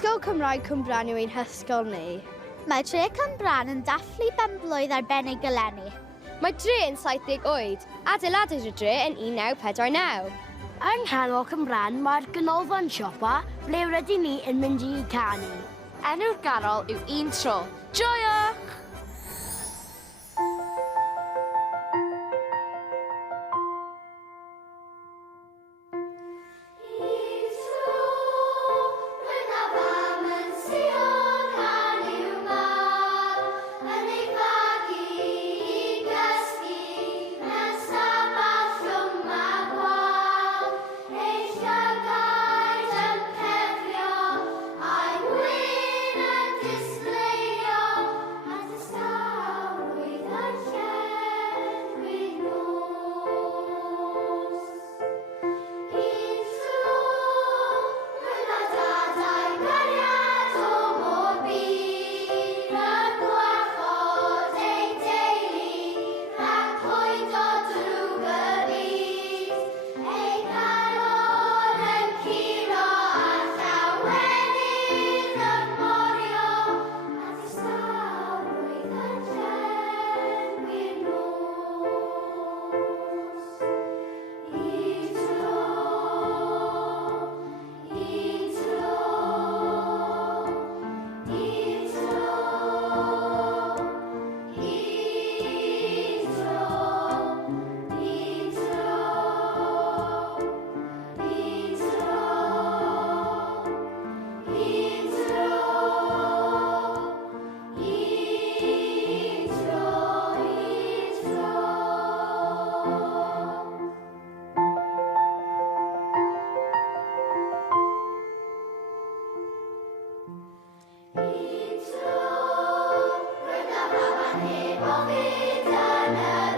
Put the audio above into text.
Ysgol Cymraeg Cwmbran yw ein hysgol ni. Mae tre Cwmbran yn dathlu benblwydd arbennig eleni. Mae dre yn 78. Adeiladwyd y dre yn 1949. Yng nghanol Cymran mae'r ganolfan siopa ble rydyn ni yn mynd i canu. Enw'r garol yw Un Tro. Joiwch! Roedd y baban heb ofid yn y